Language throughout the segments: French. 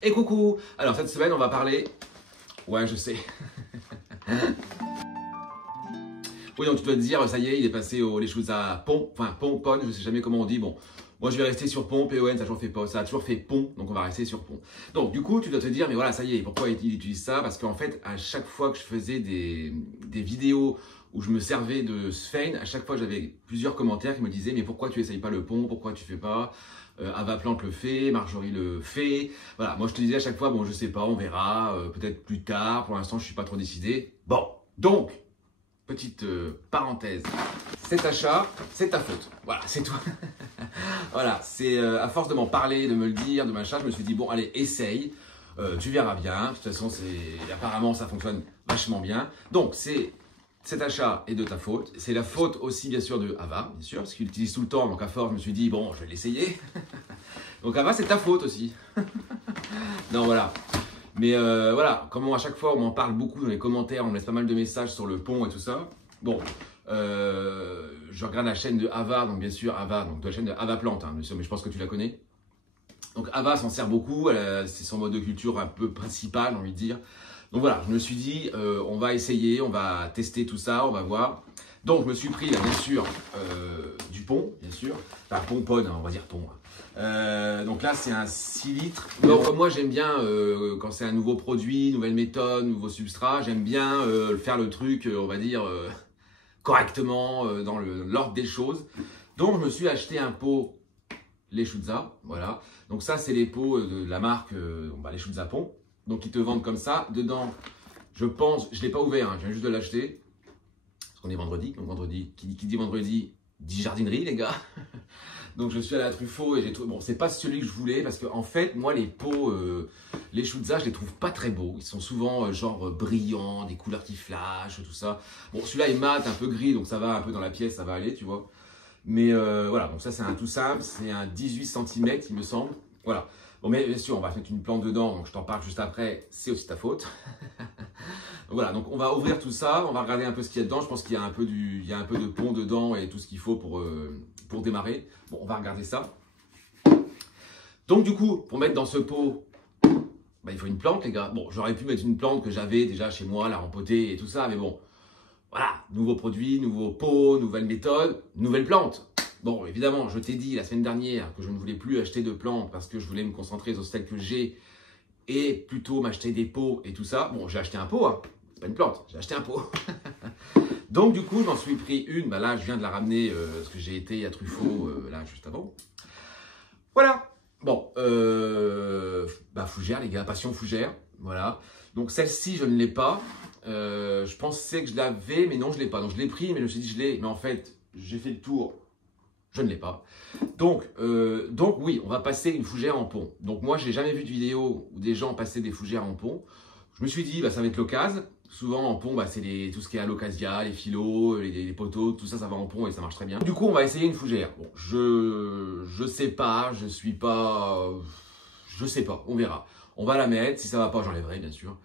Et coucou! Alors cette semaine on va parler... Ouais je sais. Oui donc tu dois te dire, ça y est, il est passé les choses à pont, enfin pont, pon, je sais jamais comment on dit, bon. Moi je vais rester sur pont, PON, ça a toujours fait pont, donc on va rester sur pont. Donc du coup tu dois te dire, mais voilà ça y est, pourquoi il utilise ça? Parce qu'en fait à chaque fois que je faisais des vidéos où je me servais de Sphane, à chaque fois j'avais plusieurs commentaires qui me disaient, mais pourquoi tu essayes pas le pont, pourquoi tu fais pas? Ava Plante le fait, Marjorie le fait. Voilà, moi je te disais à chaque fois, bon je sais pas, on verra, peut-être plus tard, pour l'instant je suis pas trop décidé. Bon, donc, petite parenthèse, cet achat, c'est ta faute. Voilà, c'est toi. Voilà, c'est à force de m'en parler, de me le dire, de machin, je me suis dit, bon allez, essaye, tu verras bien. De toute façon, apparemment ça fonctionne vachement bien. Donc cet achat est de ta faute. C'est la faute aussi bien sûr de Ava, bien sûr, parce qu'il l'utilise tout le temps. Donc à force, je me suis dit, bon, je vais l'essayer. Donc Ava, c'est ta faute aussi. Non, voilà. Mais voilà, comme à chaque fois, on m'en parle beaucoup dans les commentaires, on me laisse pas mal de messages sur le pont et tout ça. Bon, je regarde la chaîne de Ava, donc bien sûr, Ava, donc de la chaîne de Ava Plante, hein, bien sûr, mais je pense que tu la connais. Donc Ava s'en sert beaucoup, c'est son mode de culture un peu principal, j'ai envie de dire. Donc voilà, je me suis dit, on va essayer, on va tester tout ça, on va voir. Donc je me suis pris, là, bien sûr, du pont, bien sûr. Enfin, pont, hein, on va dire pont. Donc là, c'est un 6 litres. Donc moi, j'aime bien, quand c'est un nouveau produit, nouvelle méthode, nouveau substrat, j'aime bien faire le truc, on va dire, correctement, dans l'ordre des choses. Donc je me suis acheté un pot les Schutza, voilà. Donc ça, c'est les pots de la marque les Schutza Pont. Donc ils te vendent comme ça. Dedans, je pense, je ne l'ai pas ouvert, hein, je viens juste de l'acheter. Parce qu'on est vendredi, donc vendredi, qui dit vendredi, dit jardinerie les gars. Donc je suis allé à Truffaut et j'ai trouvé, bon c'est pas celui que je voulais parce que en fait, moi les pots, les Schutza, je les trouve pas très beaux. Ils sont souvent genre brillants, des couleurs qui flashent, tout ça. Bon celui-là est mat, un peu gris, donc ça va un peu dans la pièce, ça va aller, tu vois. Mais voilà, donc ça c'est un tout simple, c'est un 18 cm il me semble. Voilà. Bon mais bien sûr, on va mettre une plante dedans, donc je t'en parle juste après, c'est aussi ta faute. Donc voilà, donc on va ouvrir tout ça, on va regarder un peu ce qu'il y a dedans. Je pense qu'il y a un peu de pont dedans et tout ce qu'il faut pour démarrer. Bon, on va regarder ça. Donc du coup, pour mettre dans ce pot, il faut une plante les gars. Bon, j'aurais pu mettre une plante que j'avais déjà chez moi, la rempoter et tout ça, mais bon. Voilà, nouveau produit, nouveau pot, nouvelle méthode, nouvelle plante. Bon, évidemment, je t'ai dit la semaine dernière que je ne voulais plus acheter de plantes parce que je voulais me concentrer sur celles que j'ai et plutôt m'acheter des pots et tout ça. Bon, j'ai acheté un pot, hein. C'est pas une plante, j'ai acheté un pot. Donc du coup, j'en suis pris une. Là, je viens de la ramener parce que j'ai été à Truffaut là juste avant. Voilà. Bon, fougère les gars, passion fougère. Voilà. Donc celle-ci, je ne l'ai pas. Je pensais que je l'avais, mais non, je ne l'ai pas. Donc je l'ai pris, mais je me suis dit je l'ai. Mais en fait, j'ai fait le tour. Je ne l'ai pas. Donc oui, on va passer une fougère en pont. Donc moi, j'ai jamais vu de vidéo où des gens passaient des fougères en pont. Je me suis dit, ça va être l'occasion. Souvent en pont, c'est tout ce qui est à l'occasia, les filos, les poteaux, tout ça, ça va en pont et ça marche très bien. Du coup, on va essayer une fougère. Bon, je sais pas, je sais pas, on verra. On va la mettre, si ça va pas, j'enlèverai bien sûr.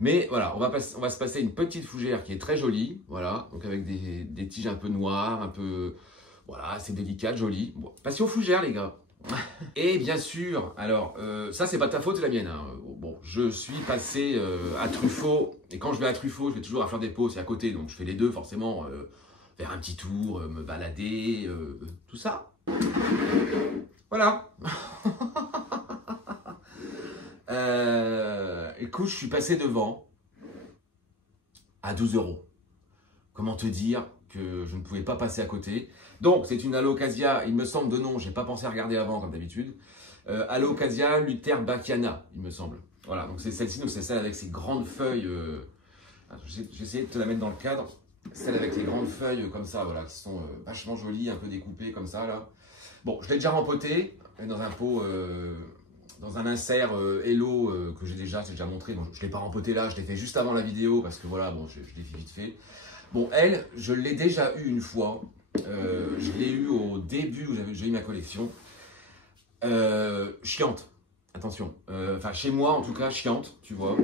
Mais voilà, on va se passer une petite fougère qui est très jolie, voilà, donc avec des tiges un peu noires, un peu, voilà, c'est délicat, joli. Bon, passion fougère les gars. Et bien sûr, alors ça c'est pas ta faute, c'est la mienne. Hein. Bon, je suis passé à Truffaut et quand je vais à Truffaut, je vais toujours à Fleur des Pots, c'est à côté, donc je fais les deux forcément, faire un petit tour, me balader, tout ça. Voilà. Écoute, je suis passé devant à 12 €. Comment te dire que je ne pouvais pas passer à côté. Donc, c'est une Alocasia, il me semble de nom, j'ai pas pensé à regarder avant comme d'habitude. Alocasia luterbacchiana, il me semble. Voilà, donc c'est celle-ci, donc c'est celle avec ses grandes feuilles. J'ai essayé de te la mettre dans le cadre. Celle avec les grandes feuilles comme ça, voilà, qui sont vachement jolies, un peu découpées comme ça, là. Bon, je l'ai déjà rempotée dans un pot, dans un insert Hello que j'ai déjà montré. Donc, je ne l'ai pas rempoté là, je l'ai fait juste avant la vidéo parce que voilà, bon, je l'ai fait vite fait. Bon, elle, je l'ai déjà eu une fois. Je l'ai eu au début où j'ai eu ma collection. Chiante, attention. Enfin, chez moi, en tout cas, chiante, tu vois.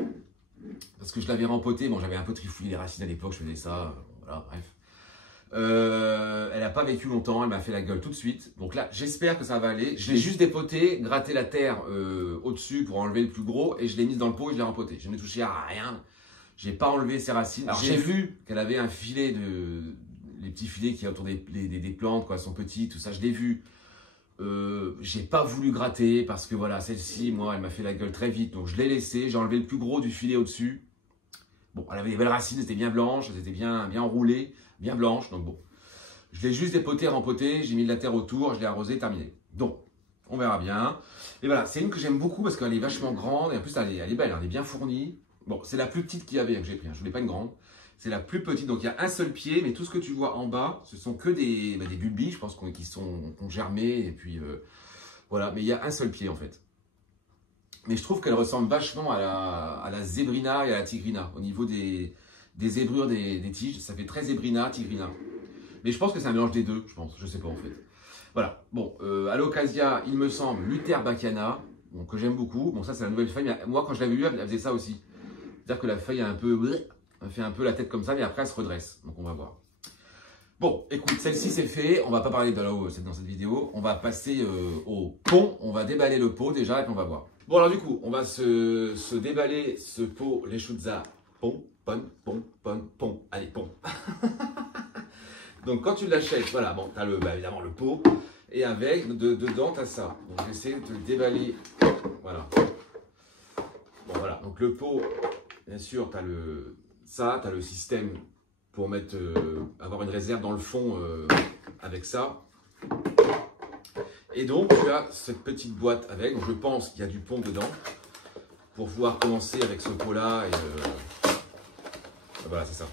Parce que je l'avais rempoté. Bon, j'avais un peu trifouillé les racines à l'époque, je faisais ça. Voilà, bref. Elle n'a pas vécu longtemps, elle m'a fait la gueule tout de suite. Donc là, j'espère que ça va aller. Je l'ai juste dépoté, gratté la terre au-dessus pour enlever le plus gros et je l'ai mise dans le pot et je l'ai rempoté. Je n'ai touché à rien. J'ai pas enlevé ses racines. Alors j'ai vu qu'elle avait un filet les petits filets qui y a autour des plantes, quoi, sont petits, tout ça, je l'ai vu. J'ai pas voulu gratter parce que voilà, celle-ci, moi, elle m'a fait la gueule très vite. Donc je l'ai laissé, j'ai enlevé le plus gros du filet au-dessus. Bon, elle avait des belles racines, elles étaient bien blanches, elles étaient bien enroulées, bien blanches. Donc bon, je l'ai juste dépoté, rempoté, j'ai mis de la terre autour, je l'ai arrosé, terminé. Donc, on verra bien. Et voilà, c'est une que j'aime beaucoup parce qu'elle est vachement grande et en plus elle est belle, elle est bien fournie. Bon, c'est la plus petite qu'il y avait que j'ai pris, je voulais pas une grande. C'est la plus petite, donc il y a un seul pied, mais tout ce que tu vois en bas, ce sont que des bulbilles, je pense, qui ont germé, et puis voilà, mais il y a un seul pied en fait. Mais je trouve qu'elle ressemble vachement à la zébrina et à la tigrina, au niveau des zébrures des tiges, ça fait très zébrina, tigrina. Mais je pense que c'est un mélange des deux, je pense, je sais pas en fait. Voilà, bon, Alocasia, il me semble, Luther bachiana, donc, que j'aime beaucoup. Bon, ça c'est la nouvelle feuille, mais moi quand je l'avais vue, elle faisait ça aussi. C'est-à-dire que la feuille a un peu... Elle fait un peu la tête comme ça, mais après elle se redresse. Donc on va voir. Bon, écoute, celle-ci c'est fait. On va pas parler de là-haut dans cette vidéo. On va passer au pot. On va déballer le pot déjà et puis on va voir. Bon alors du coup, on va se déballer ce pot Lechuza pon, pon. Allez, pon. Donc quand tu l'achètes, voilà, bon, tu as évidemment le pot. Et avec, dedans, tu as ça. Donc j'essaie de te le déballer. Voilà. Bon voilà, donc le pot, bien sûr, tu as tu as le système pour mettre, avoir une réserve dans le fond avec ça. Et donc, tu as cette petite boîte avec. Donc, je pense qu'il y a du pont dedans pour pouvoir commencer avec ce pot-là. Voilà, c'est ça.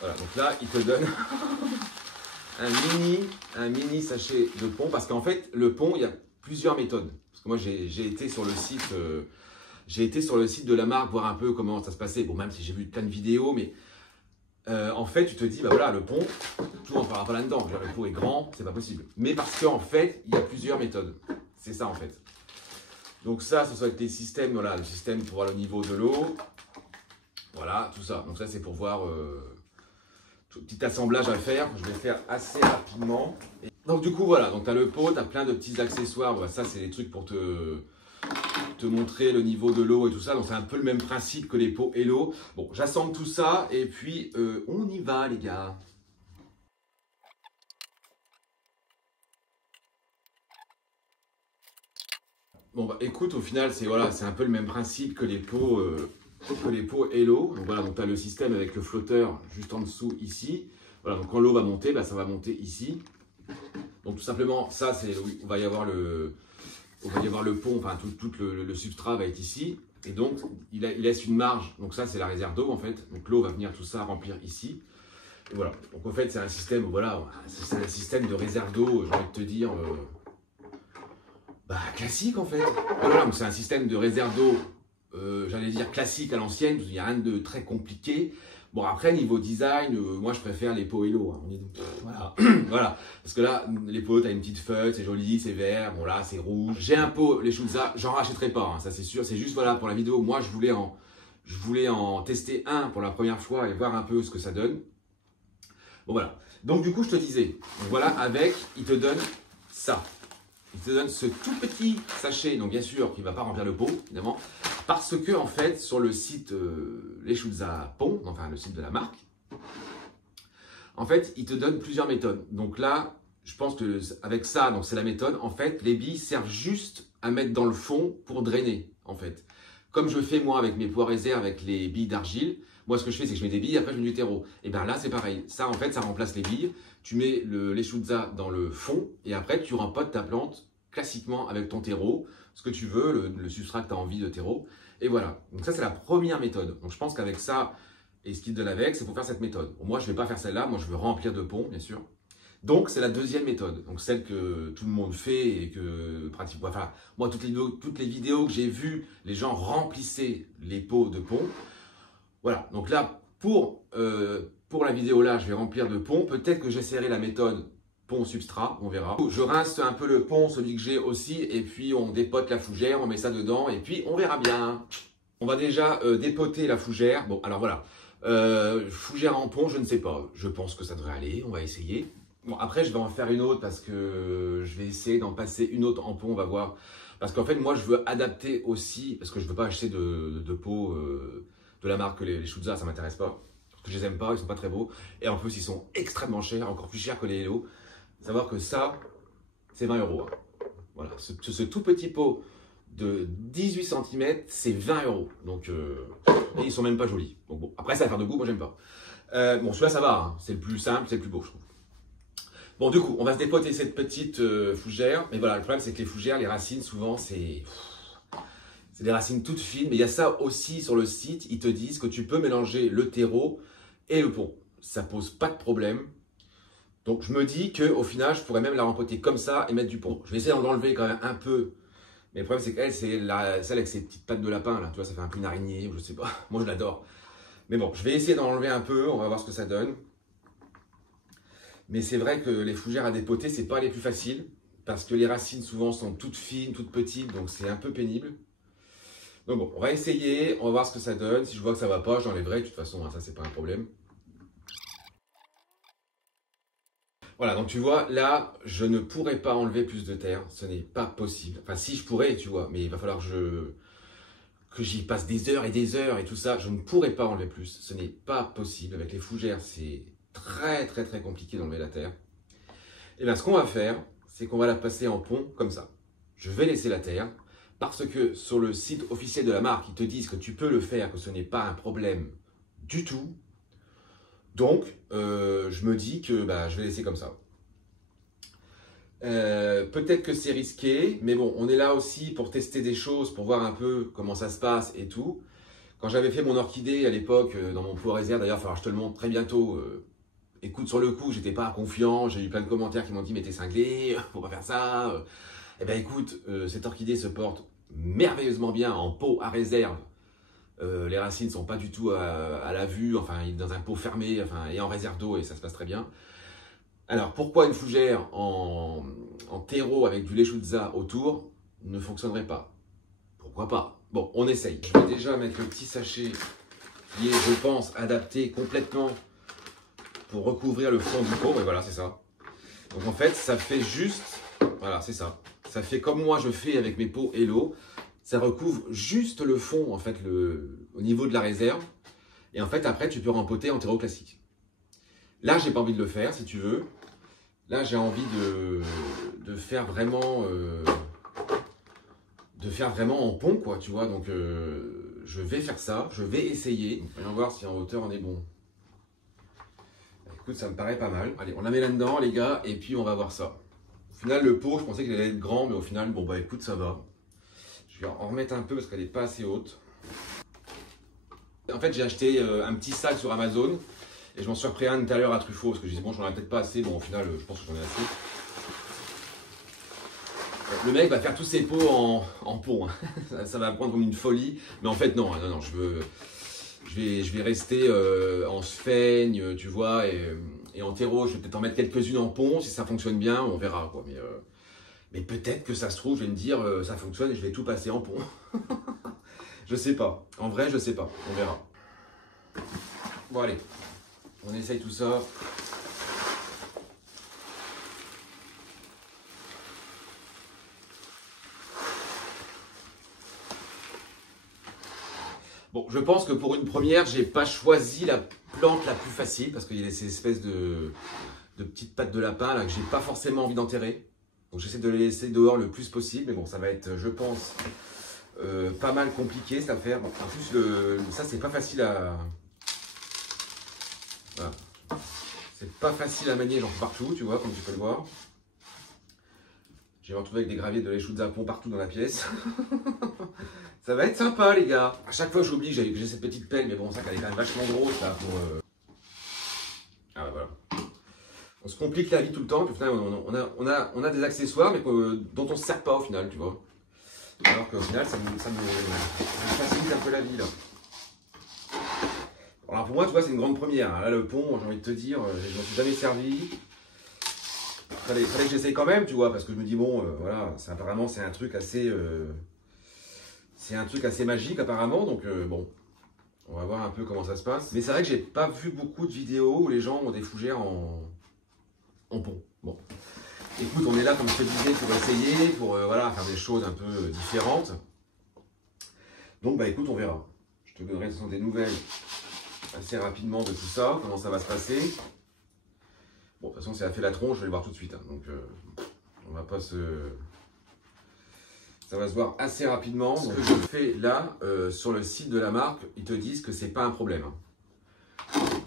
Voilà, donc là, il te donne un mini sachet de pont. Parce qu'en fait, le pont, il y a plusieurs méthodes. Parce que moi, j'ai été sur le site... J'ai été sur le site de la marque voir un peu comment ça se passait. Bon, même si j'ai vu plein de vidéos, mais en fait, tu te dis, bah voilà, le pont, tout on ne fera pas là-dedans. Le pot est grand, c'est pas possible. Mais parce qu'en fait, il y a plusieurs méthodes. C'est ça en fait. Donc ça, ce sont les systèmes, voilà, le système pour voir le niveau de l'eau. Voilà, tout ça. Donc ça, c'est pour voir tout petit assemblage à faire. Je vais faire assez rapidement. Donc du coup, voilà, donc tu as le pot, tu as plein de petits accessoires. Voilà, ça, c'est des trucs pour te montrer le niveau de l'eau et tout ça. Donc c'est un peu le même principe que les pots Hello. Bon, j'assemble tout ça et puis on y va les gars. Bon bah écoute, au final c'est voilà, c'est un peu le même principe que les pots Hello. Donc voilà, donc tu as le système avec le flotteur juste en dessous ici. Voilà, donc quand l'eau va monter, bah, ça va monter ici. Donc tout simplement, ça c'est, oui, on va y avoir le pont, enfin tout le substrat va être ici. Et donc il laisse une marge, donc ça c'est la réserve d'eau en fait. Donc l'eau va venir tout ça remplir ici. Et voilà, donc en fait c'est un système, voilà, c'est un système de réserve d'eau, j'ai envie de te dire, classique en fait. Voilà, donc c'est un système de réserve d'eau, j'allais dire classique à l'ancienne, il n'y a rien de très compliqué. Bon après niveau design, moi je préfère les pots Hello, hein. Voilà. Voilà, parce que là les pots t'as une petite feuille, c'est joli, c'est vert, bon là c'est rouge. J'ai un pot Lechuza, j'en rachèterai pas, hein, ça c'est sûr, c'est juste voilà pour la vidéo, moi je voulais en tester un pour la première fois et voir un peu ce que ça donne. Bon voilà, donc du coup je te disais, donc, voilà avec, il te donne ça. Il te donne ce tout petit sachet, donc bien sûr qu'il ne va pas remplir le pot, évidemment, parce que en fait, sur le site Lechuza Pont, enfin le site de la marque, en fait, il te donne plusieurs méthodes. Donc là, je pense que avec ça, donc c'est la méthode, en fait, les billes servent juste à mettre dans le fond pour drainer, en fait. Comme je fais moi avec mes pots réserve, avec les billes d'argile, moi ce que je fais, c'est que je mets des billes, après je mets du terreau. Et bien là, c'est pareil. Ça, en fait, ça remplace les billes. Tu mets le Lechuza dans le fond et après, tu rempotes ta plante classiquement avec ton terreau, ce que tu veux, le substrat que tu as envie de terreau. Et voilà. Donc ça, c'est la première méthode. Donc je pense qu'avec ça, et ce qu'il te donne avec, c'est pour faire cette méthode. Bon, moi, je ne vais pas faire celle-là. Moi, je veux remplir de ponts, bien sûr. Donc, c'est la deuxième méthode. Donc, celle que tout le monde fait et que pratique. Enfin, moi, toutes les vidéos que j'ai vues, les gens remplissaient les pots de pont. Voilà. Donc là, pour la vidéo là, je vais remplir de pont. Peut-être que j'essaierai la méthode pont substrat, on verra. Je rince un peu le pont, celui que j'ai aussi, et puis on dépote la fougère, on met ça dedans, et puis on verra bien. On va déjà dépoter la fougère. Bon, alors voilà. Fougère en pont, je ne sais pas. Je pense que ça devrait aller, on va essayer. Bon, après, je vais en faire une autre parce que je vais essayer d'en passer une autre en pont, on va voir. Parce qu'en fait, moi, je veux adapter aussi, parce que je ne veux pas acheter de pots de la marque les Shuza, ça ne m'intéresse pas. Parce que je les aime pas, ils sont pas très beaux. Et en plus, ils sont extrêmement chers, encore plus chers que les Hello. Savoir que ça, c'est 20 euros. Hein. Voilà, ce tout petit pot de 18 cm, c'est 20 euros. Donc, et ils sont même pas jolis. Donc bon, après, ça va faire de goût, moi, j'aime pas. Bon, celui-là, ça va. Hein. C'est le plus simple, c'est le plus beau, je trouve. Bon, du coup, on va se dépoter cette petite fougère. Mais voilà, le problème, c'est que les fougères, les racines, souvent, c'est des racines toutes fines. Mais il y a ça aussi sur le site. Ils te disent que tu peux mélanger le terreau et le pont. Ça pose pas de problème. Donc, je me dis qu'au final, je pourrais même la rempoter comme ça et mettre du pont. Je vais essayer d'en enlever quand même un peu. Mais le problème, c'est qu'elle, c'est celle avec ses petites pattes de lapin. Là. Tu vois, ça fait un peu une araignée, ou je sais pas. Moi, je l'adore. Mais bon, je vais essayer d'en enlever un peu. On va voir ce que ça donne. Mais c'est vrai que les fougères à dépoter, c'est pas les plus faciles. Parce que les racines, souvent, sont toutes fines, toutes petites. Donc, c'est un peu pénible. Donc bon, on va essayer. On va voir ce que ça donne. Si je vois que ça va pas, j'enlèverai. De toute façon, hein, ça, c'est pas un problème. Voilà, donc tu vois, là, je ne pourrais pas enlever plus de terre. Ce n'est pas possible. Enfin, si, je pourrais, tu vois. Mais il va falloir que j'y passe des heures et tout ça. Je ne pourrais pas enlever plus. Ce n'est pas possible. Avec les fougères, c'est très, très, très compliqué d'enlever la terre. Et bien, ce qu'on va faire, c'est qu'on va la passer en pont, comme ça. Je vais laisser la terre, parce que sur le site officiel de la marque, ils te disent que tu peux le faire, que ce n'est pas un problème du tout. Donc, je me dis que bah, je vais laisser comme ça. Peut-être que c'est risqué, mais bon, on est là aussi pour tester des choses, pour voir un peu comment ça se passe et tout. Quand j'avais fait mon orchidée à l'époque, dans mon pot réserve, d'ailleurs, il va falloir que je te le montre très bientôt. Écoute, sur le coup, j'étais pas confiant, j'ai eu plein de commentaires qui m'ont dit « mais t'es cinglé, faut pas faire ça ». Eh ben écoute, cette orchidée se porte merveilleusement bien en pot à réserve. Les racines ne sont pas du tout à la vue, enfin, il est dans un pot fermé, enfin, et en réserve d'eau, et ça se passe très bien. Alors, pourquoi une fougère en terreau avec du lechutza autour ne fonctionnerait pas? Pourquoi pas? Bon, on essaye. Je vais déjà mettre le petit sachet qui est, je pense, adapté complètement pour recouvrir le fond du pot. Et voilà, c'est ça. Donc en fait, ça fait juste, voilà, c'est ça. Ça fait comme moi je fais avec mes pots Hello. Ça recouvre juste le fond, en fait, au niveau de la réserve. Et en fait, après, tu peux rempoter en terreau classique. Là, j'ai pas envie de le faire, si tu veux. Là, j'ai envie de faire vraiment en pont, quoi, tu vois. Donc, je vais faire ça. Je vais essayer. Voyons voir si en hauteur, on est bon. Écoute, ça me paraît pas mal. Allez, on la met là-dedans, les gars, et puis on va voir ça. Au final, le pot, je pensais qu'il allait être grand, mais au final, bon, bah écoute, ça va. Je vais en remettre un peu parce qu'elle n'est pas assez haute. En fait, j'ai acheté un petit sac sur Amazon et je m'en suis repris un tout à l'heure à Truffaut parce que je disais, bon, j'en ai peut-être pas assez. Bon, au final, je pense que j'en ai assez. Le mec va faire tous ses pots en pont. Ça va prendre comme une folie. Mais en fait, non, non, non, je vais rester en sphaigne, tu vois, et en terreau, je vais peut-être en mettre quelques-unes en pont. Si ça fonctionne bien, on verra, quoi. Mais peut-être que ça se trouve, je vais me dire, ça fonctionne et je vais tout passer en pont. Je sais pas. En vrai, je sais pas. On verra. Bon, allez. On essaye tout ça. Bon, je pense que pour une première, j'ai pas choisi la plante la plus facile parce qu'il y a ces espèces de petites pattes de lapin là que j'ai pas forcément envie d'enterrer. Donc j'essaie de les laisser dehors le plus possible, mais bon, ça va être, je pense, pas mal compliqué cette affaire. Bon, en plus, ça c'est pas facile à... Voilà. C'est pas facile à manier, genre partout, tu vois, comme tu peux le voir. J'ai retrouvé avec des graviers de lechutza pont partout dans la pièce. Ça va être sympa, les gars. À chaque fois, j'oublie que j'ai cette petite pelle, mais bon, ça, elle est quand même vachement grosse là pour. Ah bah voilà. On se complique la vie tout le temps, puis au final, on a des accessoires, mais dont on ne se sert pas au final, tu vois. Alors qu'au final, ça me facilite un peu la vie là. Alors pour moi, tu vois, c'est une grande première. Là, le pont, j'ai envie de te dire, je m'en suis jamais servi. Fallait que j'essaye quand même, tu vois, parce que je me dis, bon, voilà, apparemment, c'est un truc assez magique, apparemment, donc bon. On va voir un peu comment ça se passe. Mais c'est vrai que j'ai pas vu beaucoup de vidéos où les gens ont des fougères en pont. Bon. Écoute, on est là, comme je te disais, pour essayer, pour voilà, faire des choses un peu différentes. Donc, bah écoute, on verra. Je te donnerai des nouvelles assez rapidement de tout ça, comment ça va se passer. Bon, de toute façon, c'est à fait la tronche, je vais le voir tout de suite. Hein, donc, on va pas se... Ça va se voir assez rapidement. Ce que je fais là, sur le site de la marque, ils te disent que c'est pas un problème. Hein.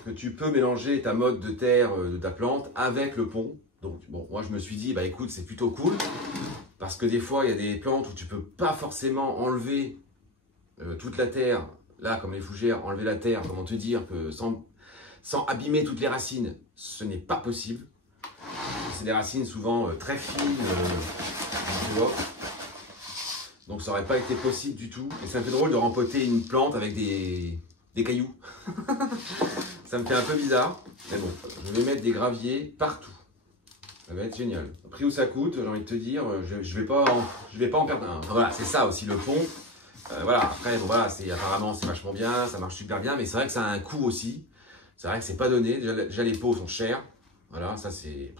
Que tu peux mélanger ta mode de terre de ta plante avec le pont. Donc, bon, moi, je me suis dit, bah écoute, c'est plutôt cool. Parce que des fois, il y a des plantes où tu peux pas forcément enlever toute la terre. Là, comme les fougères, enlever la terre, comment te dire que sans abîmer toutes les racines, ce n'est pas possible. C'est des racines souvent très fines, tu vois. Donc ça n'aurait pas été possible du tout. Et c'est un peu drôle de rempoter une plante avec des cailloux. Ça me fait un peu bizarre. Mais bon, je vais mettre des graviers partout. Ça va être génial. Le prix où ça coûte, j'ai envie de te dire, je vais pas en perdre un. Voilà, c'est ça aussi le pont. Voilà, après, bon, voilà, apparemment c'est vachement bien, ça marche super bien, mais c'est vrai que ça a un coût aussi. C'est vrai que c'est pas donné. Déjà les pots sont chers. Voilà, ça c'est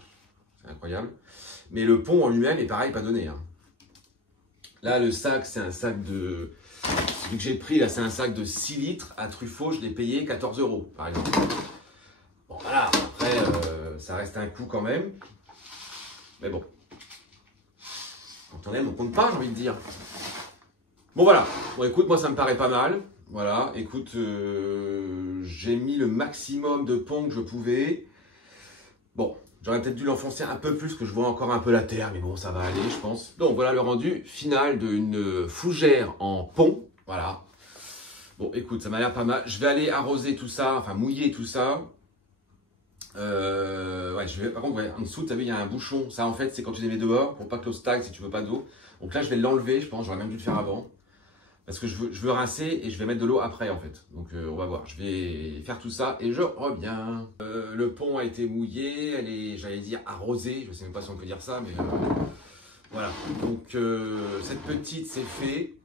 incroyable. Mais le pont en lui-même est pareil, pas donné. Hein. Là, le sac, c'est un sac de... Celui que j'ai pris, là, c'est un sac de 6 litres. À Truffaut, je l'ai payé 14 €, par exemple. Bon, voilà, après, ça reste un coût quand même. Mais bon. Quand on aime, on compte pas, j'ai envie de dire. Bon, voilà. Bon, écoute, moi, ça me paraît pas mal. Voilà, écoute, j'ai mis le maximum de pont que je pouvais. Bon. J'aurais peut-être dû l'enfoncer un peu plus, que je vois encore un peu la terre, mais bon, ça va aller, je pense. Donc, voilà le rendu final d'une fougère en pont. Voilà. Bon, écoute, ça m'a l'air pas mal. Je vais aller arroser tout ça, enfin mouiller tout ça. Ouais, par contre, ouais, en dessous, tu as vu, il y a un bouchon. Ça, en fait, c'est quand tu les mets dehors, pour pas que l'eau stagne si tu veux pas d'eau. Donc là, je vais l'enlever, je pense, j'aurais même dû le faire avant. Parce que je veux rincer et je vais mettre de l'eau après en fait. Donc on va voir, je vais faire tout ça et je reviens. Le pont a été mouillé, elle est, j'allais dire, arrosée. Je sais même pas si on peut dire ça, mais voilà. Donc cette petite, c'est fait.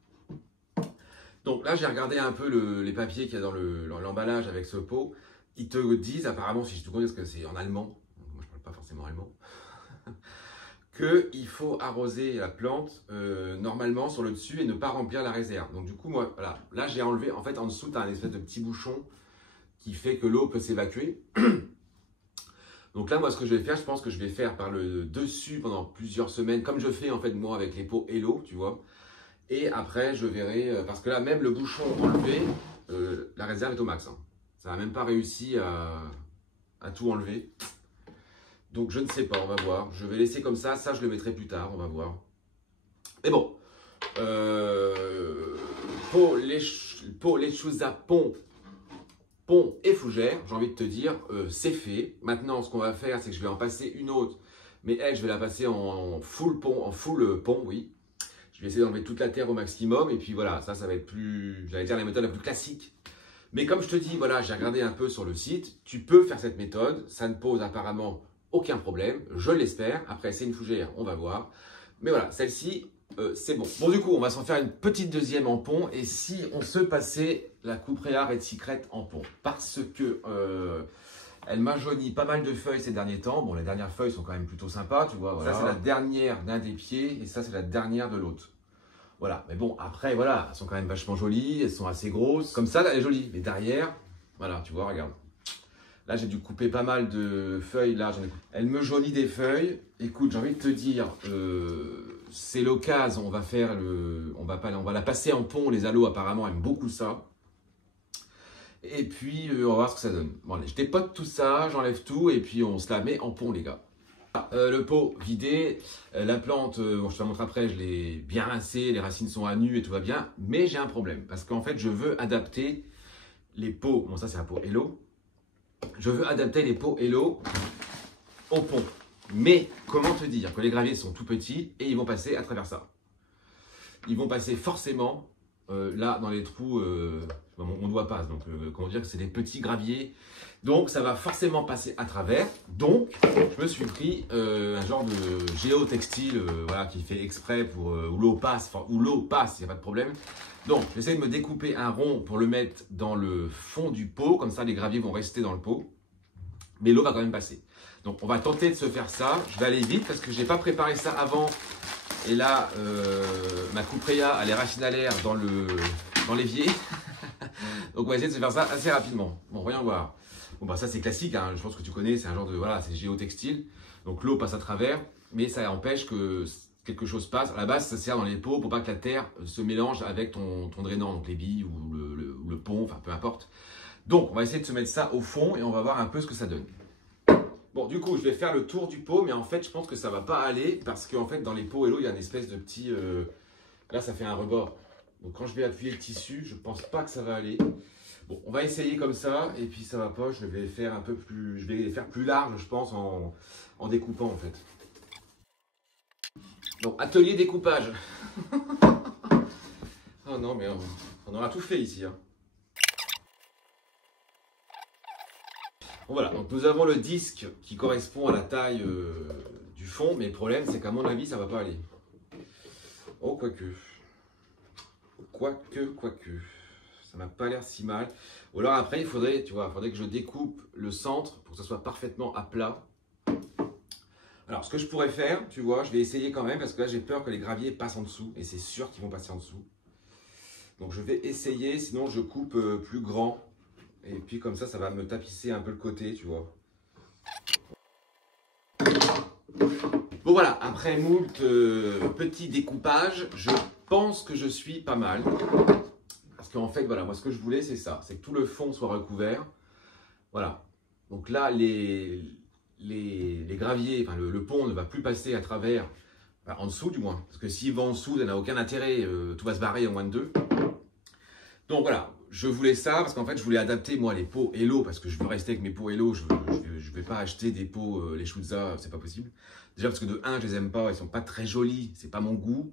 Donc là, j'ai regardé un peu les papiers qu'il y a dans l'emballage avec ce pot. Ils te disent, apparemment, si je te connais, parce que c'est en allemand. Moi, je parle pas forcément allemand. Qu'il faut arroser la plante normalement sur le dessus et ne pas remplir la réserve. Donc du coup, moi, voilà, là j'ai enlevé, en fait en dessous, tu as un espèce de petit bouchon qui fait que l'eau peut s'évacuer. Donc là, moi, ce que je vais faire, je pense que je vais faire par le dessus pendant plusieurs semaines, comme je fais en fait moi avec les pots Hello, tu vois. Et après, je verrai, parce que là, même le bouchon enlevé, la réserve est au max. Hein. Ça n'a même pas réussi à tout enlever. Donc je ne sais pas, on va voir. Je vais laisser comme ça je le mettrai plus tard, on va voir. Mais bon, pour les choses à pont et fougère, j'ai envie de te dire, c'est fait. Maintenant, ce qu'on va faire, c'est que je vais en passer une autre. Mais elle, je vais la passer en full pont, oui. Je vais essayer d'enlever toute la terre au maximum. Et puis voilà, ça va être plus, j'allais dire la méthode la plus classique. Mais comme je te dis, voilà, j'ai regardé un peu sur le site. Tu peux faire cette méthode. Ça ne pose apparemment aucun problème, je l'espère. Après, c'est une fougère, on va voir. Mais voilà, celle-ci, c'est bon. Bon, du coup, on va s'en faire une petite deuxième en pont. Et si on se passait la Cuprea Red Secret en pont, parce que elle m'a jauni pas mal de feuilles ces derniers temps. Bon, les dernières feuilles sont quand même plutôt sympas, tu vois. Voilà. Ça, c'est la dernière d'un des pieds et ça, c'est la dernière de l'autre. Voilà, mais bon, après, voilà, elles sont quand même vachement jolies, elles sont assez grosses. Comme ça, là, elle est jolie. Mais derrière, voilà, tu vois, regarde. Là, j'ai dû couper pas mal de feuilles. Là, elle me jaunit des feuilles. Écoute, j'ai envie de te dire, c'est l'occasion. On va la passer en pont. Les aloes, apparemment, aiment beaucoup ça. Et puis, on va voir ce que ça donne. Bon, allez, je dépote tout ça, j'enlève tout et puis on se la met en pont, les gars. Le pot vidé, la plante, bon, je te la montre après, je l'ai bien rincée, les racines sont à nu et tout va bien. Mais j'ai un problème parce qu'en fait, je veux adapter les pots. Bon, ça, c'est un pot Hello. Je veux adapter les pots Hello au pont. Mais comment te dire que les graviers sont tout petits et ils vont passer à travers ça. Ils vont passer forcément là, dans les trous, mon doigt passe. Donc, comment dire que c'est des petits graviers. Donc, ça va forcément passer à travers. Donc, je me suis pris un genre de géotextile voilà, qui fait exprès pour où l'eau passe. Enfin, où l'eau passe, il n'y a pas de problème. Donc, j'essaie de me découper un rond pour le mettre dans le fond du pot. Comme ça, les graviers vont rester dans le pot. Mais l'eau va quand même passer. Donc, on va tenter de se faire ça. Je vais aller vite parce que je n'ai pas préparé ça avant. Et là, ma Cuprea, elle est racinaire dans l'évier. Donc, on va essayer de se faire ça assez rapidement. Bon, voyons voir. Bon, bah ça, c'est classique. Hein. Je pense que tu connais. C'est un genre de... Voilà, c'est géotextile. Donc, l'eau passe à travers. Mais ça empêche que quelque chose passe. À la base, ça sert dans les pots pour pas que la terre se mélange avec ton drainant. Donc, les billes ou le pont. Enfin, peu importe. Donc, on va essayer de se mettre ça au fond. Et on va voir un peu ce que ça donne. Bon, du coup, je vais faire le tour du pot, mais en fait, je pense que ça va pas aller parce qu'en fait, dans les pots Hello, il y a une espèce de petit... Là, ça fait un rebord. Donc, quand je vais appuyer le tissu, je pense pas que ça va aller. Bon, on va essayer comme ça, et puis ça va pas. Je vais faire un peu plus... Je vais les faire plus large, je pense, en découpant, en fait. Donc, atelier découpage. Oh non, mais on aura tout fait ici, hein. Bon, voilà, donc nous avons le disque qui correspond à la taille du fond, mais le problème c'est qu'à mon avis ça va pas aller. Oh, quoique, ça m'a pas l'air si mal. Ou alors après il faudrait, tu vois, que je découpe le centre pour que ce soit parfaitement à plat. Alors ce que je pourrais faire, tu vois, je vais essayer quand même parce que là j'ai peur que les graviers passent en dessous et c'est sûr qu'ils vont passer en dessous. Donc je vais essayer, sinon je coupe plus grand. Et puis comme ça va me tapisser un peu le côté, tu vois. Bon voilà, après moult petits découpages, je pense que je suis pas mal. Parce qu'en fait, voilà, moi ce que je voulais c'est ça, c'est que tout le fond soit recouvert. Voilà. Donc là, les graviers, enfin le pont ne va plus passer à travers, enfin, en dessous du moins. Parce que s'il va en dessous, ça n'a aucun intérêt, tout va se barrer en moins de 2. Donc voilà, je voulais ça parce qu'en fait je voulais adapter moi les pots Hello parce que je veux rester avec mes pots Hello, je vais pas acheter des pots les Schutza, c'est pas possible. Déjà parce que de 1 je les aime pas, ils sont pas très jolis, c'est pas mon goût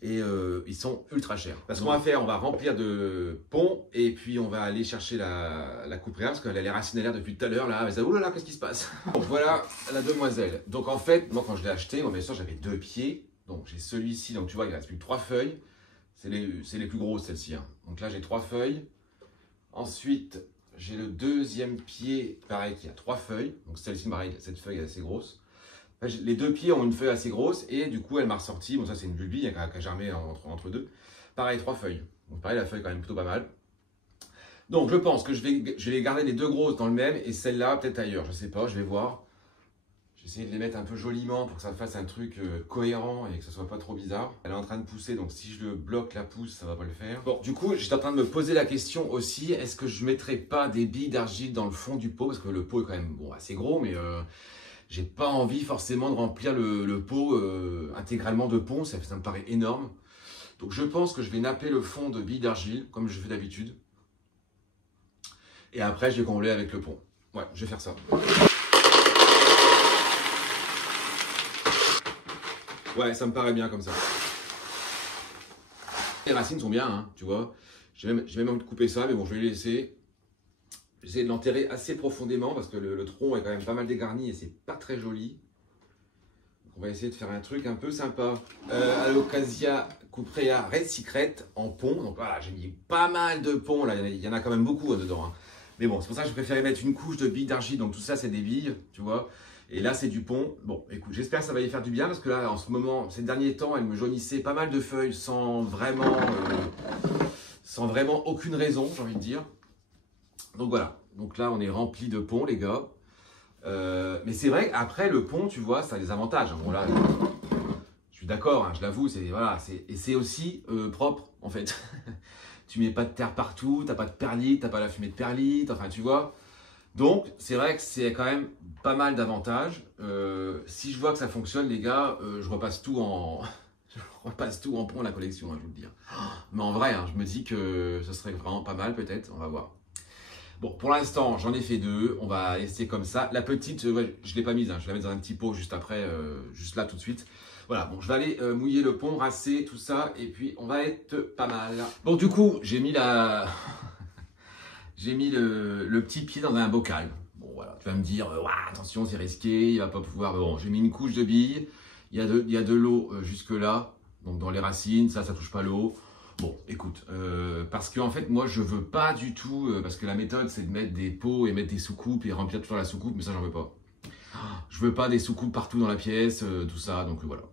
et ils sont ultra chers. Parce qu'on va faire, on va remplir de ponts et puis on va aller chercher la Cuprea parce qu'elle a les racines depuis tout à l'heure là, oh là là, qu'est-ce qui se passe? Donc voilà la demoiselle. Donc en fait, moi quand je l'ai acheté, moi bien sûr j'avais 2 pieds, donc j'ai celui-ci, donc tu vois il reste plus que 3 feuilles. C'est les plus grosses, celles-ci. Hein. Donc là, j'ai 3 feuilles. Ensuite, j'ai le deuxième pied, pareil, qui a 3 feuilles. Donc celle-ci, pareil, cette feuille est assez grosse. Enfin, les 2 pieds ont une feuille assez grosse et du coup, elle m'a ressorti. Bon, ça, c'est une bulbie, il y a qu'à germer entre deux. Pareil, 3 feuilles. Donc pareil, la feuille est quand même plutôt pas mal. Donc je pense que je vais garder les 2 grosses dans le même et celle-là, peut-être ailleurs. Je sais pas, je vais voir. J'essaie de les mettre un peu joliment pour que ça fasse un truc cohérent et que ce soit pas trop bizarre. Elle est en train de pousser, donc si je le bloque la pousse, ça va pas le faire. Bon, du coup, j'étais en train de me poser la question aussi, est-ce que je mettrais pas des billes d'argile dans le fond du pot? Parce que le pot est quand même bon, assez gros, mais j'ai pas envie forcément de remplir le pot intégralement de pont, ça me paraît énorme. Donc je pense que je vais napper le fond de billes d'argile, comme je fais d'habitude. Et après, je vais combler avec le pont. Ouais, je vais faire ça. Ouais, ça me paraît bien comme ça. Les racines sont bien, hein, tu vois. Je vais même couper ça, mais bon, je vais les laisser. J'essaie de l'enterrer assez profondément parce que le tronc est quand même pas mal dégarni et c'est pas très joli. Donc, on va essayer de faire un truc un peu sympa. Alocasia Cuprea Red Secret en pont. Donc voilà, j'ai mis pas mal de ponts là. Il y en a quand même beaucoup dedans. Hein. Mais bon, c'est pour ça que je préférais mettre une couche de billes d'argile. Donc tout ça, c'est des billes, tu vois. Et là, c'est du pont. Bon, écoute, j'espère que ça va y faire du bien parce que là, en ce moment, ces derniers temps, elle me jaunissait pas mal de feuilles sans vraiment aucune raison, j'ai envie de dire. Donc voilà. Donc là, on est rempli de pont, les gars. Mais c'est vrai qu'après, le pont, tu vois, ça a des avantages. Bon, là, je suis d'accord, hein, je l'avoue, et c'est aussi propre, en fait. Tu mets pas de terre partout, t'as pas de perlite, t'as pas la fumée de perlite, enfin, tu vois. Donc, c'est vrai que c'est quand même pas mal d'avantages. Si je vois que ça fonctionne, les gars, je repasse tout en pont la collection, hein, je vous le dire. Mais en vrai, hein, je me dis que ce serait vraiment pas mal, peut-être. On va voir. Bon, pour l'instant, j'en ai fait 2. On va essayer comme ça. La petite, ouais, je ne l'ai pas mise. Hein, je vais la mettre dans un petit pot juste après, juste là tout de suite. Voilà, bon, je vais aller mouiller le pont, rasser, tout ça, et puis on va être pas mal. Bon, du coup, j'ai mis j'ai mis le petit pied dans un bocal. Bon, voilà, tu vas me dire, ouah, attention, c'est risqué, il va pas pouvoir. Bon, j'ai mis une couche de billes, il y a de l'eau jusque là, donc dans les racines, ça touche pas l'eau. Bon, écoute, parce que en fait, moi, je veux pas du tout, parce que la méthode, c'est de mettre des pots et mettre des soucoupes et remplir toujours la soucoupe, mais ça, j'en veux pas. Je veux pas des soucoupes partout dans la pièce, tout ça, donc voilà.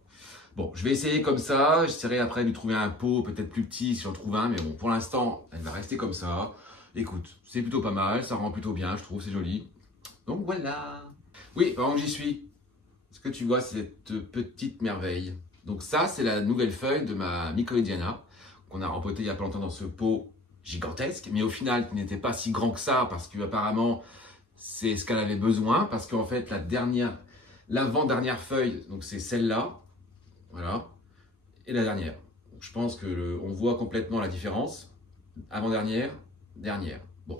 Bon, je vais essayer comme ça, j'essaierai après de lui trouver un pot peut-être plus petit si j'en trouve un, mais bon, pour l'instant, elle va rester comme ça. Écoute, c'est plutôt pas mal, ça rend plutôt bien, je trouve, c'est joli. Donc voilà. Oui, par contre, j'y suis. Est-ce que tu vois cette petite merveille? Donc ça, c'est la nouvelle feuille de ma Mycolodiana, qu'on a rempotée il y a pas longtemps dans ce pot gigantesque, mais au final, qui n'était pas si grand que ça, parce que apparemment, c'est ce qu'elle avait besoin, parce qu'en fait, l'avant-dernière feuille, donc c'est celle-là, voilà, et la dernière. Donc, je pense que on voit complètement la différence. Avant-dernière, dernière. Bon,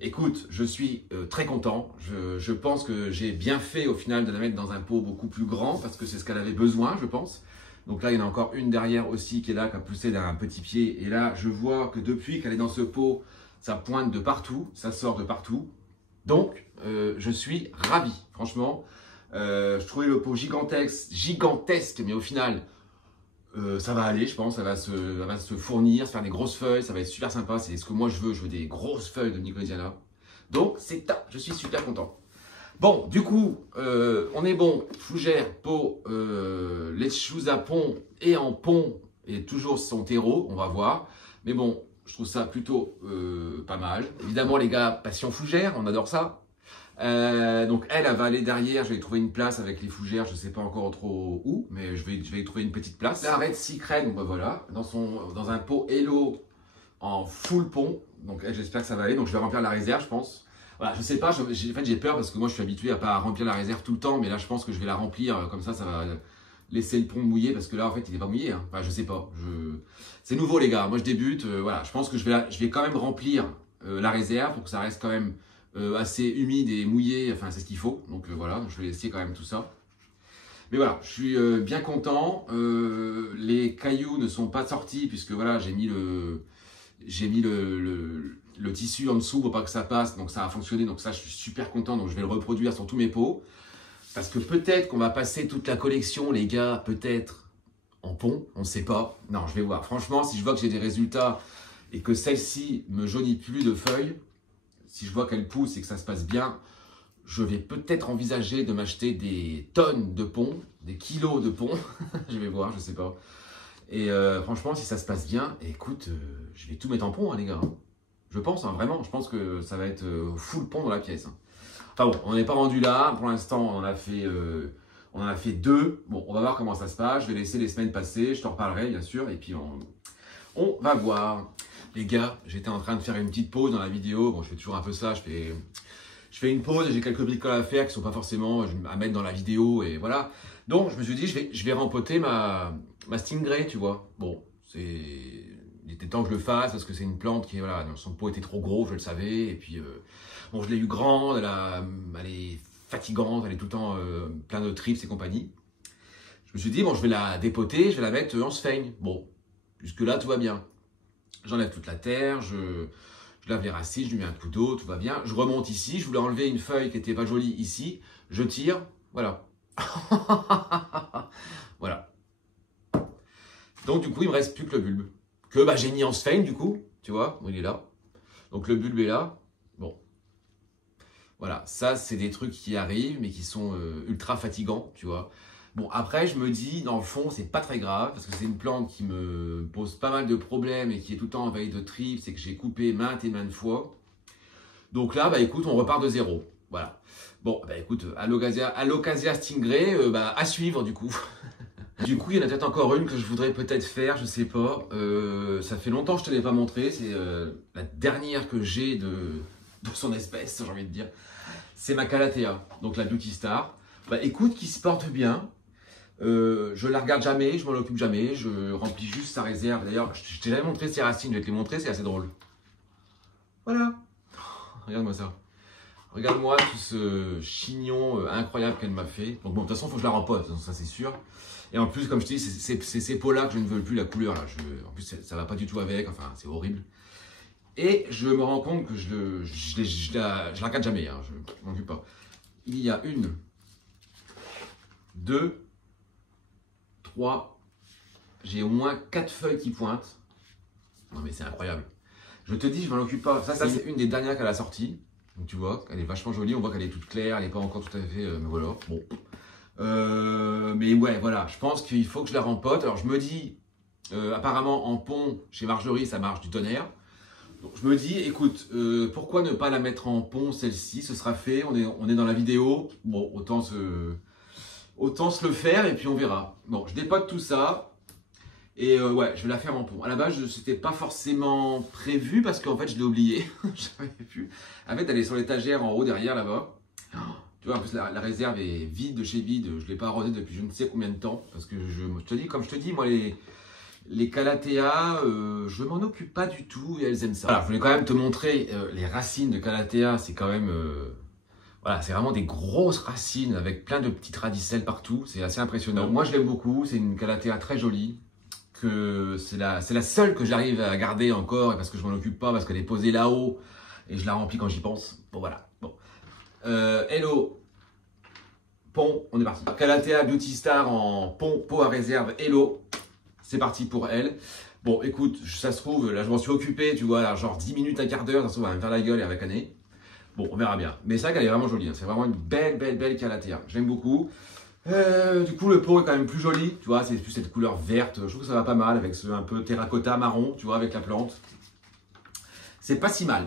écoute, je suis très content. Je pense que j'ai bien fait au final de la mettre dans un pot beaucoup plus grand, parce que c'est ce qu'elle avait besoin, je pense. Donc là, il y en a encore une derrière aussi qui est là, qui a poussé d'un petit pied. Et là, je vois que depuis qu'elle est dans ce pot, ça pointe de partout, ça sort de partout. Donc, je suis ravi, franchement. Je trouvais le pot gigantesque, mais au final, ça va aller, je pense. Ça va se fournir, se faire des grosses feuilles, ça va être super sympa. C'est ce que moi je veux des grosses feuilles de Mycolodiana. Donc, c'est top, je suis super content. Bon, du coup, on est bon. Fougère, pot, lechuza pont et en pont, et toujours son terreau, on va voir. Mais bon, je trouve ça plutôt pas mal. Évidemment, les gars, passion fougère, on adore ça. Donc elle va aller derrière, je vais trouver une place avec les fougères, je ne sais pas encore trop où, mais je vais y trouver une petite place. La Red Secret, donc voilà, dans un pot Hello en full pont. Donc j'espère que ça va aller, donc je vais remplir la réserve, je pense. Voilà, je sais pas, en fait j'ai peur parce que moi je suis habitué à pas remplir la réserve tout le temps, mais là je pense que je vais la remplir, comme ça va laisser le pont mouillé, parce que là en fait il n'est pas mouillé, hein. Enfin je sais pas, c'est nouveau les gars, moi je débute, voilà, je pense que je vais quand même remplir la réserve pour que ça reste quand même assez humide et mouillé, enfin c'est ce qu'il faut, donc voilà, je vais essayer quand même tout ça. Mais voilà, je suis bien content, les cailloux ne sont pas sortis puisque voilà, j'ai mis le tissu en dessous pour pas que ça passe, donc ça a fonctionné, donc ça je suis super content, donc je vais le reproduire sur tous mes pots, parce que peut-être qu'on va passer toute la collection les gars, peut-être en pont, on ne sait pas, non je vais voir, franchement si je vois que j'ai des résultats et que celle-ci me jaunit plus de feuilles, si je vois qu'elle pousse et que ça se passe bien, je vais peut-être envisager de m'acheter des tonnes de ponts, des kilos de ponts, je vais voir, je sais pas. Et franchement, si ça se passe bien, écoute, je vais tout mettre en pont, hein, les gars. Je pense, hein, vraiment, je pense que ça va être full pont dans la pièce. Hein. Enfin bon, on n'est pas rendu là, pour l'instant, on en a fait 2. Bon, on va voir comment ça se passe, je vais laisser les semaines passer, je t'en reparlerai, bien sûr, et puis on va voir. Les gars, j'étais en train de faire une petite pause dans la vidéo. Bon, je fais toujours un peu ça. Je fais une pause. J'ai quelques bricoles à faire qui ne sont pas forcément à mettre dans la vidéo. Et voilà. Donc, je me suis dit, je vais rempoter ma Stingray, tu vois. Bon, il était temps que je le fasse parce que c'est une plante qui, voilà, son pot était trop gros, je le savais. Et puis, bon, je l'ai eu grande. Elle est fatigante. Elle est tout le temps plein de trips et compagnie. Je me suis dit, bon, je vais la dépoter. Je vais la mettre en sphaigne. Bon, jusque-là, tout va bien. J'enlève toute la terre, je lave les racines, je lui mets un coup d'eau, tout va bien. Je remonte ici, je voulais enlever une feuille qui n'était pas jolie ici. Je tire, voilà. Voilà. Donc du coup, il me reste plus que le bulbe. Que j'ai mis en sphaigne du coup, tu vois, il est là. Donc le bulbe est là. Bon. Voilà, ça c'est des trucs qui arrivent, mais qui sont ultra fatigants, tu vois. Bon, après, je me dis, dans le fond, c'est pas très grave, parce que c'est une plante qui me pose pas mal de problèmes et qui est tout le temps envahie de trips et que j'ai coupé maintes et maintes fois. Donc là, écoute, on repart de zéro. Voilà. Bon, écoute, Alocasia Stingray, à suivre, du coup. Du coup, il y en a peut-être encore une que je voudrais peut-être faire, je sais pas. Ça fait longtemps que je te l'ai pas montré. C'est la dernière que j'ai de son espèce, j'ai envie de dire. C'est ma Calathea, donc la Beauty Star. Écoute, qui se porte bien. Je la regarde jamais, je m'en occupe jamais, je remplis juste sa réserve. D'ailleurs, je t'ai jamais montré ses racines, je vais te les montrer, c'est assez drôle. Voilà. Regarde-moi ça. Regarde-moi tout ce chignon incroyable qu'elle m'a fait. Donc bon, de toute façon, il faut que je la rempote, ça c'est sûr. Et en plus, comme je te dis, c'est ces peaux-là que je ne veux plus, la couleur là. En plus, ça va pas du tout avec, enfin, c'est horrible. Et je me rends compte que je la regarde jamais, hein, je ne m'en occupe pas. Il y a 1, 2, 3, j'ai au moins 4 feuilles qui pointent. Non mais c'est incroyable. Je te dis, je m'en occupe pas. Ça c'est une des dernières qu'elle a sorties. Donc tu vois, elle est vachement jolie. On voit qu'elle est toute claire, elle n'est pas encore tout à fait... mais voilà, bon. Mais ouais, voilà, je pense qu'il faut que je la rempote. Alors je me dis, apparemment en pont, chez Marjorie, ça marche du tonnerre. Donc je me dis, écoute, pourquoi ne pas la mettre en pont, celle-ci? Ce sera fait, on est dans la vidéo. Bon, autant se le faire et puis on verra. Bon, je dépote tout ça. Et ouais, je vais la faire en pont. À la base, c'était pas forcément prévu parce qu'en fait, je l'ai oublié. J'avais vu. En fait, elle est sur l'étagère en haut derrière là-bas. Tu vois, en plus, la réserve est vide de chez vide. Je ne l'ai pas arrosée depuis je ne sais combien de temps. Parce que comme je te dis, moi, les calatheas, je m'en occupe pas du tout et elles aiment ça. Voilà, je voulais quand même te montrer les racines de calathea. C'est quand même... voilà, c'est vraiment des grosses racines avec plein de petites radicelles partout. C'est assez impressionnant. Moi, je l'aime beaucoup. C'est une calathea très jolie. C'est la seule que j'arrive à garder encore, et parce que je m'en occupe pas, parce qu'elle est posée là-haut, et je la remplis quand j'y pense. Bon, voilà. Bon. Hello. Pont, on est parti. Calathea Beauty Star en pont, pot à réserve, hello. C'est parti pour elle. Bon, écoute, ça se trouve, là, je m'en suis occupé, tu vois, là, genre 10 minutes, un quart d'heure, ça se trouve, elle va me faire la gueule et avec Anne. Bon, on verra bien. Mais c'est vrai qu'elle est vraiment jolie, hein. C'est vraiment une belle calathea. J'aime beaucoup. Du coup, le pot est quand même plus joli, tu vois, c'est plus cette couleur verte. Je trouve que ça va pas mal avec ce un peu terracotta marron, tu vois, avec la plante. C'est pas si mal.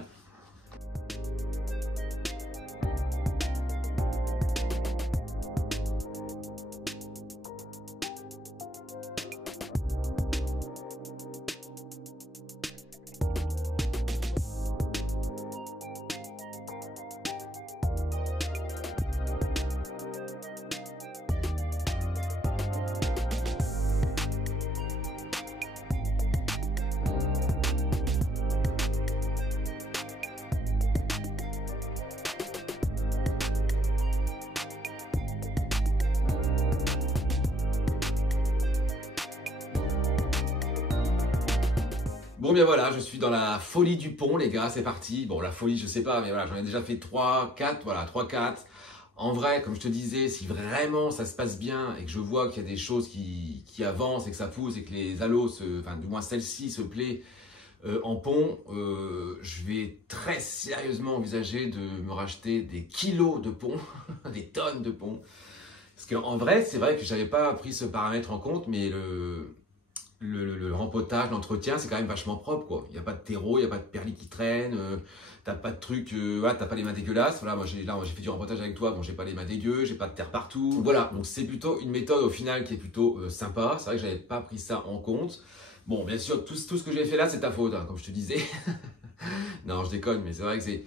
Bon, bien voilà, je suis dans la folie du pont, les gars, c'est parti. Bon, la folie, je sais pas, mais voilà, j'en ai déjà fait 3, 4, voilà, 3, 4. En vrai, comme je te disais, si vraiment ça se passe bien et que je vois qu'il y a des choses qui avancent et que ça pousse et que les halos, enfin, du moins celle-ci se plaît en pont, je vais très sérieusement envisager de me racheter des kilos de pont, des tonnes de pont. Parce qu'en vrai, c'est vrai que j'avais pas pris ce paramètre en compte, mais le rempotage, l'entretien, c'est quand même vachement propre, quoi. Il n'y a pas de terreau, il n'y a pas de perlis qui traînent, t'as pas de trucs, voilà, t'as pas les mains dégueulasses. Voilà, moi j'ai fait du rempotage avec toi, bon j'ai pas les mains dégueu, j'ai pas de terre partout. Voilà, donc c'est plutôt une méthode au final qui est plutôt sympa. C'est vrai que j'avais pas pris ça en compte. Bon, bien sûr, tout ce que j'ai fait là, c'est ta faute, hein, comme je te disais. Non, je déconne, mais c'est vrai que c'est...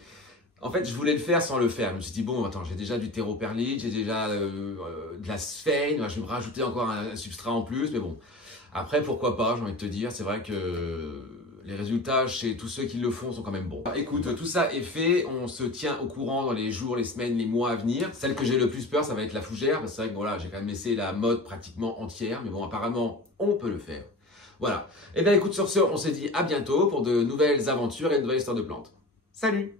En fait, je voulais le faire sans le faire. Je me suis dit, bon, attends, j'ai déjà du terreau perlite, j'ai déjà de la sphène, je vais me rajouter encore un substrat en plus, mais bon. Après, pourquoi pas, j'ai envie de te dire, c'est vrai que les résultats chez tous ceux qui le font sont quand même bons. Écoute, tout ça est fait, on se tient au courant dans les jours, les semaines, les mois à venir. Celle que j'ai le plus peur, ça va être la fougère, parce que c'est vrai que voilà, j'ai quand même laissé la mode pratiquement entière, mais bon, apparemment, on peut le faire. Voilà. Et bien écoute, sur ce, on se dit à bientôt pour de nouvelles aventures et de nouvelles histoires de plantes. Salut!